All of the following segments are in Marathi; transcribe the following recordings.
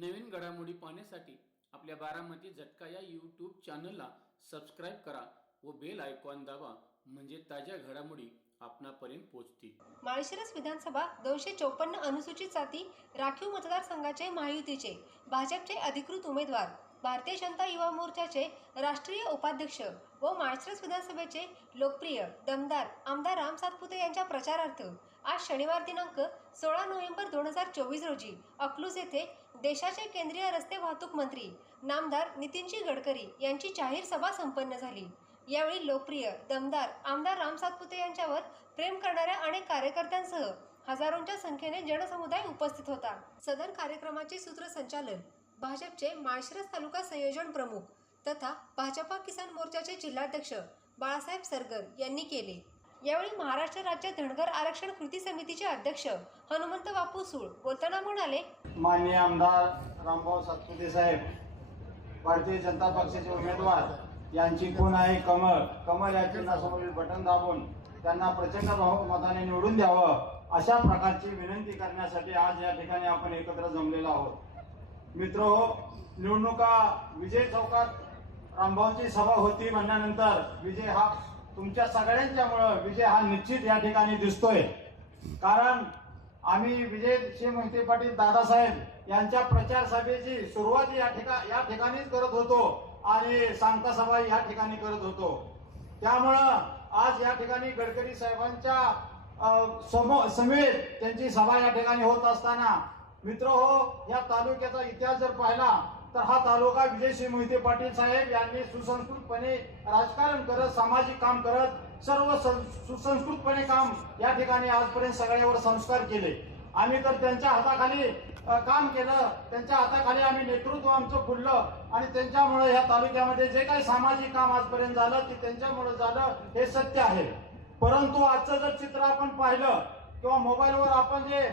नवीन घडामोडी पाहण्यासाठी आपल्या बारामती झटका या यूट्यूब चॅनलला सबस्क्राईब करा व बेल आयकॉन दाबा, म्हणजे ताज्या घडामोडी आपणापर्यंत पोहोचतील. माळशिरस विधानसभा 254 अनुसूचित जाती राखीव मतदारसंघाचे महायुतीचे भाजपचे अधिकृत उमेदवार, भारतीय जनता युवा मोर्चाचे राष्ट्रीय उपाध्यक्ष व माळशिरस विधानसभेचे लोकप्रिय दमदार आमदार राम सातपुते यांच्या प्रचारार्थ आज शनिवार दिनांक 16 नोव्हेंबर 2024 रोजी अकलूज येथे देशाचे केंद्रीय रस्ते वाहतूक मंत्री नामदार नितीनजी गडकरी यांची जाहीर सभा संपन्न झाली. यावेळी लोकप्रिय दमदार आमदार राम सातपुते यांच्यावर प्रेम करणाऱ्या अनेक कार्यकर्त्यांसह हजारोंच्या संख्येने जनसमुदाय उपस्थित होता. सदर कार्यक्रमाचे सूत्रसंचालन भाजपचे माळशिरस तालुका संयोजन प्रमुख तथा भाजपा किसान मोर्चाचे जिल्हाध्यक्ष बाळासाहेब सरगर यांनी केले. यावेळी महाराष्ट्र राज्य धनगर आरक्षण कृती समितीचे अध्यक्ष हनुमंत बापू सूळ बोलताना म्हणाले, माननीय आमदार रामभाऊ सातपुते साहेब, भारतीय जनता पक्षाचे उमेदवार यांची खूण आहे कमळ. कमळ या चिन्हासमोरील बटन दाबून त्यांना प्रचंड बहुमताने निवडून द्यावं, अशा प्रकारची विनंती करण्यासाठी आज या ठिकाणी आपण एकत्र जमलेलो आहोत. मित्रहो, निवडणुका विजय चौकात रामभाऊंची सभा होती म्हणल्यानंतर विजय हा तुमच्या सगळ्यांच्यामुळे विजय हा निश्चित या ठिकाणी दिसतोय. कारण आम्ही विजयसिंह मोहिते पाटील दादासाहेब यांच्या प्रचार सभेची सुरुवात या ठिकाणीच करत होतो आणि सांगता सभा या ठिकाणी करत होतो. त्यामुळं आज या ठिकाणी गडकरी साहेबांच्या समेत त्यांची सभा या ठिकाणी होत असताना मित्र हो, या तालुक्याचा इतिहास जर पाहिला तर हा तालुका विजयसिंह मोहिते पाटील साहेब यांनी सुसंस्कृतपणे राजकारण करत, सामाजिक काम करत, सर्व सुसंस्कृतपणे काम या ठिकाणी आजपर्यंत सगळ्यावर संस्कार केले. आम्ही तर त्यांच्या हाताखाली काम केलं, त्यांच्या हाताखाली आम्ही नेतृत्व आमचं फुललं आणि त्यांच्यामुळे या तालुक्यामध्ये जे काही सामाजिक काम आजपर्यंत झालं ते त्यांच्यामुळे झालं, हे सत्य आहे. परंतु आजचं जर चित्र आपण पाहिलं किंवा मोबाईलवर आपण जे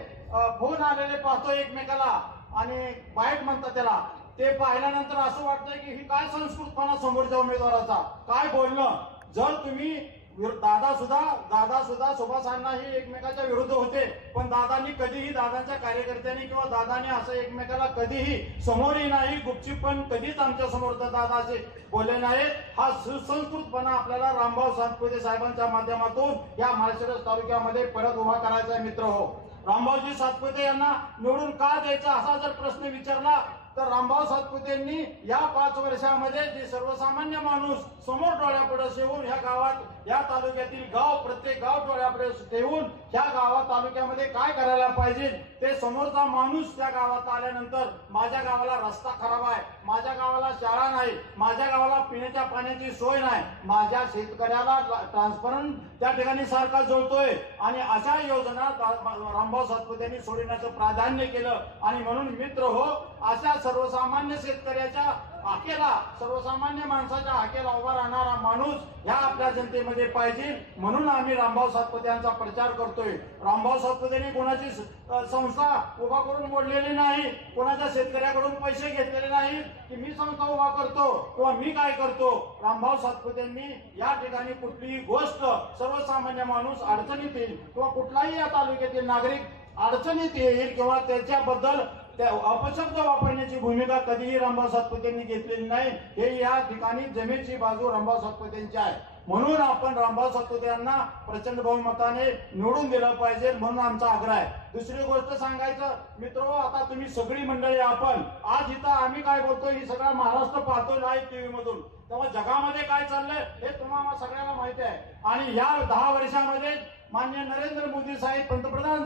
फोन आलेले पाहतो एकमेकाला आणि बाईट म्हणतात त्याला, ते पाहिल्यानंतर असं वाटतंय की ही काय संस्कृतपणा समोरच्या उमेदवाराचा, काय बोलणं. जर तुम्ही दादा सुद्धा सुभाषांनाही एकमेकाच्या विरुद्ध होते, पण दादांनी कधीही, दादांच्या कार्यकर्त्यांनी किंवा दादांनी असं एकमेकाला कधीही समोरही नाही, गुपचूप पण कधीच आमच्या समोर दादा असे बोलले नाही. हा सुसंस्कृतपणा आपल्याला रामभाऊ सातपुते साहेबांच्या माध्यमातून या माळशिरस तालुक्यामध्ये परत उभा करायचा. मित्र हो, रामभाऊजी सातपुते यांना निवडून का द्यायचा असा जर प्रश्न विचारला तर रामभाऊ सातपुतेंनी या 5 वर्षामध्ये जे सर्वसामान्य माणूस समोर डोळ्यापुढे ठेवून ह्या गावात, या तालुक्यातील प्रत्येक गाव डोळ्यापुढे ठेवून ह्या गावात तालुक्यामध्ये काय करायला पाहिजे ते समोरचा माणूस त्या गावात आल्यानंतर, माझ्या गावाला रस्ता खराब आहे, माझ्या गावाला शाळा नाही, माझ्या गावाला पिण्याच्या पाण्याची सोय नाही, माझ्या शेतकऱ्याला ट्रान्सपरंट त्या ठिकाणी सारखा जोडतोय आणि अशा योजना रामभाऊ सातपुतेंनी सोडण्याचं प्राधान्य केलं. आणि म्हणून मित्र हो, अशा सर्वसामान्य शेतकऱ्याच्या हाकेला, सर्वसामान्य माणसाच्या हाकेला उभा राहणारा माणूस ह्या आपल्या जनतेमध्ये पाहिजे. म्हणून आम्ही रामभाऊ सातपुते यांचा प्रचार करतोय. रामभाऊ सातपुतेंनी कोणाची संस्था उभा करून मोडलेली नाही, कोणाच्या शेतकऱ्याकडून पैसे घेतलेले नाही की मी संस्था उभा करतो किंवा मी काय करतो. रामभाऊ सातपुतेंनी या ठिकाणी कुठलीही गोष्ट सर्वसामान्य माणूस अडचणीत येईल किंवा कुठलाही या तालुक्यातील नागरिक अडचणीत येईल किंवा त्याच्याबद्दल अपशब्द वापरण्याची भूमिका कधीही रामभाऊ सातपुतेंनी घेतलेली नाही. हे या ठिकाणी जमेची बाजू रामभाऊ सातपुतेंची आहे. म्हणून आपण रामभाऊ सातपुते यांना प्रचंड बहुमताने निवडून दिलं पाहिजे, म्हणून आमचा आग्रह आहे. दुसरी गोष्ट सांगायचं मित्र, आता तुम्ही सगळी मंडळी, आपण आज इथं आम्ही काय बोलतोय ही सगळा महाराष्ट्र पाहतोय लाईव्ह टीव्ही मधून, तेव्हा जगामध्ये काय चाललंय हे तुम्हाला सगळ्यांना माहिती आहे. आणि या 10 वर्षामध्ये माननीय नरेंद्र मोदी साहेब पंतप्रधान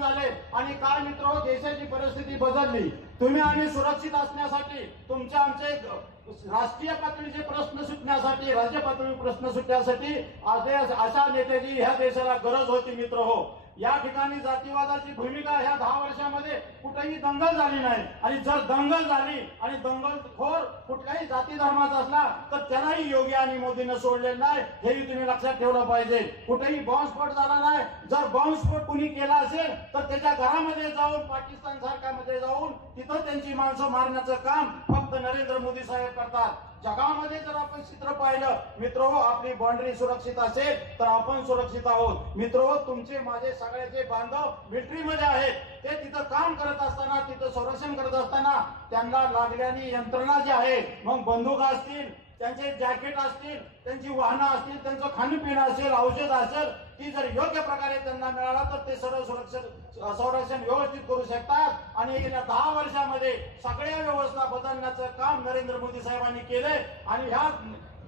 झाले आणि काय मित्र, देशाची परिस्थिती बदलली. तुम्ही आम्ही सुरक्षित असण्यासाठी, तुमच्या आमचे राष्ट्रीय पातळीचे प्रश्न सुटण्यासाठी, राज्य पातळी प्रश्न सुटण्यासाठी अशा नेत्याची ह्या देशाला गरज होती. मित्र हो, या ठिकाणी जातीवादाची भूमिका ह्या 10 वर्षामध्ये कुठेही दंगल झाली नाही. आणि जर दंगल झाली आणि दंगलखोर कुठल्याही जाती धर्माचा असला तर त्यालाही योगी आणि मोदींनी सोडलेलं नाही, हेही तुम्ही लक्षात ठेवलं पाहिजे. कुठेही बॉम्बस्फोट झाला नाही. जर बॉम्बस्फोट कुणी केला असेल तर त्याच्या घरामध्ये जाऊन, पाकिस्तान सारख्यामध्ये जाऊन तिथं त्यांची माणसं मारण्याचं काम फक्त नरेंद्र मोदी साहेब करतात. जगामध्ये जर आपण चित्र पाहिलं मित्रो, आपली बाउंड्री सुरक्षित असेल तर आपण सुरक्षित आहोत. मित्रो, तुमचे माझे सगळ्याचे बांधव मिलिटरीमध्ये आहेत. ते तिथं काम करत असताना, तिथं संरक्षण करत असताना त्यांना लागल्याने यंत्रणा जी आहे, मग बंदुका असतील, त्यांचे जॅकेट असतील, त्यांची वाहनं असतील, त्यांचं खाणंपिणं असेल, औषध असेल, ती जर योग्य प्रकारे त्यांना मिळाला तर ते सर्व संरक्षण व्यवस्थित करू शकतात. आणि गेल्या 10 वर्षामध्ये सगळ्या व्यवस्था बदलण्याचं काम नरेंद्र मोदी साहेबांनी केलंय. आणि ह्या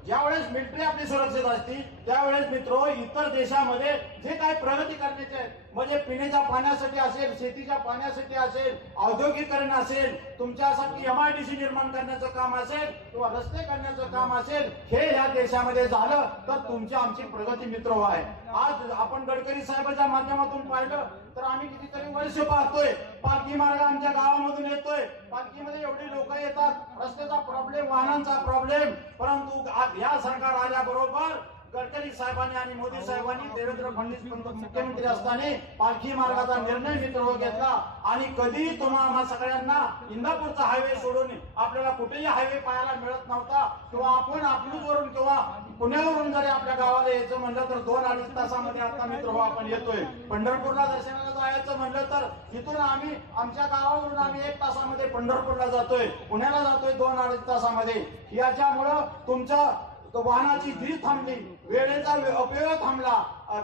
ज्यावेळेस मिलिटरी आपली सुरक्षित असती त्यावेळेस मित्रो, इतर देशामध्ये जे काही प्रगती करण्याचे आहे, म्हणजे पिण्याच्या पाण्यासाठी असेल, शेतीच्या पाण्यासाठी असेल, औद्योगिकरण असेल, तुमच्यासाठी MIDC निर्माण करण्याचं काम असेल किंवा रस्ते करण्याचं काम असेल, हे या देशामध्ये झालं तर तुमची आमची प्रगती मित्र आहे. आज आपण गडकरी साहेबांच्या माध्यमातून पाहिलं तर आम्ही कितीतरी वर्ष पाहतोय, पालखी मार्ग आमच्या गावामधून येतोय, पालखीमध्ये एवढी लोक येतात, रस्त्याचा प्रॉब्लेम, वाहनांचा प्रॉब्लेम, परंतु या सरकार आल्याबरोबर गडकरी साहेबांनी आणि मोदी साहेबांनी देवेंद्र फडणवीस मुख्यमंत्री असताना पालखी मार्गाचा निर्णय मित्र घेतला. आणि कधी तुम्हाला सगळ्यांना इंदापूरचा हायवे सोडून आपल्याला कुठेही हायवे पाहायला मिळत नव्हता, किंवा आपण अकलूजवरून किंवा पुण्यावरून जरी आपल्या गावाला यायचं म्हणलं तर 2-2.5 तासामध्ये आता मित्र आपण येतोय. पंढरपूरला दर्शनाला जायचं म्हणलं तर इथून आम्ही आमच्या गावावरून आम्ही 1 तासामध्ये पंढरपूरला जातोय, पुण्याला जातोय 2-2.5 तासामध्ये. याच्यामुळं तुमचं वाहनाची धीर थांबली, वेळेचा अपव्यय थांबला,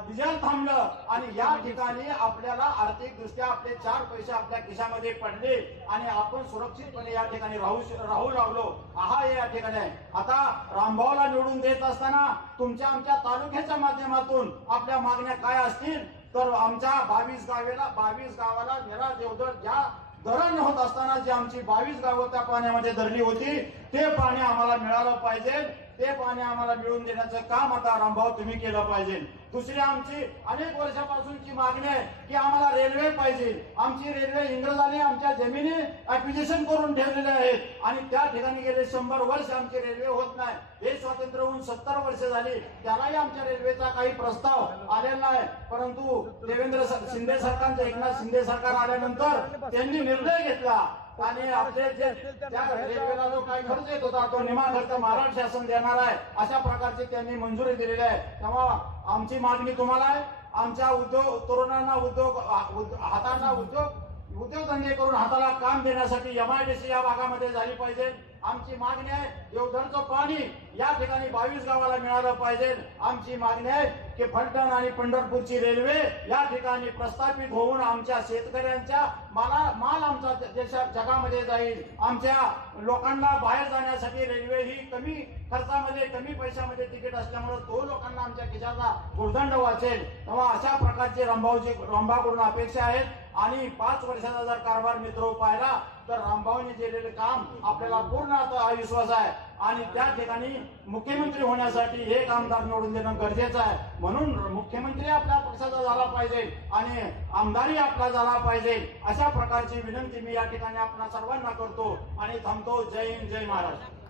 डिझेल थांबलं, आणि या ठिकाणी आपल्याला आर्थिक दृष्ट्या आपले 4 पैसे आपल्या खिशामध्ये पडले आणि आपण सुरक्षितपणे या ठिकाणी राहू लागलो. हा या ठिकाणी आहे. आता रामभाऊला निवडून देत असताना तुमच्या आमच्या तालुक्याच्या माध्यमातून आपल्या मागण्या काय असतील तर आमच्या 22 गावाला निरा देवदर ज्या धरण होत असताना जी आमची 22 गावं त्या पाण्यामध्ये धरली होती, ते पाणी आम्हाला मिळालं पाहिजे. ते पाणी आम्हाला मिळवून देण्याचं काम आता रामभाऊ तुम्ही केलं पाहिजे. दुसरी आमची अनेक वर्षापासूनची मागणी आहे की आम्हाला रेल्वे पाहिजे. आमची रेल्वे इंग्रजांनी आमच्या जमिनी ऍक्विजिशन करून ठेवलेले आहेत आणि त्या ठिकाणी गेले 100 वर्ष आमची रेल्वे होत नाही. हे स्वातंत्र्य होऊन 70 वर्ष झाली, त्यालाही आमच्या रेल्वेचा काही प्रस्ताव आलेला नाही. परंतु देवेंद्र शिंदे सरकारचं, एकनाथ शिंदे सरकार आल्यानंतर त्यांनी निर्णय घेतला आणि आपले जे त्या रेल्वेला जो काही खर्च येत होता तो निमा खर्च महाराष्ट्र शासन देणार आहे, अशा प्रकारची त्यांनी मंजुरी दिलेली आहे. तेव्हा आमची मागणी तुम्हाला आहे, आमच्या तरुणांना हातांना उद्योगधंदे करून हाताला काम देण्यासाठी MIDC या भागामध्ये झाली पाहिजे. आमची मागणी आहे देवधरचं पाणी या ठिकाणी 22 गावाला मिळालं पाहिजे. आमची मागणी आहे की फलटण आणि पंढरपूरची रेल्वे या ठिकाणी प्रस्थापित होऊन आमच्या शेतकऱ्यांच्या माल आमचा जगामध्ये जाईल. आमच्या लोकांना बाहेर जाण्यासाठी रेल्वे ही कमी खर्चामध्ये, कमी पैशामध्ये तिकीट असल्यामुळे तो लोकांना आमच्या खिशाचा भुर्दंड वाचेल. तेव्हा अशा प्रकारचे रामभाऊकडून अपेक्षा आहेत. आणि 5 वर्षाचा जर कारभार मित्र पाहिला तर रामभाऊने केलेले काम आपल्याला पूर्ण आता विश्वास आहे. आणि त्या ठिकाणी मुख्यमंत्री होण्यासाठी एक आमदार निवडून देणं गरजेचं आहे. म्हणून मुख्यमंत्री आपल्या पक्षाचा झाला पाहिजे आणि आमदारही आपला झाला पाहिजे, अशा प्रकारची विनंती मी या ठिकाणी आपल्या सर्वांना करतो आणि थांबतो. जय हिंद, जय महाराष्ट्र.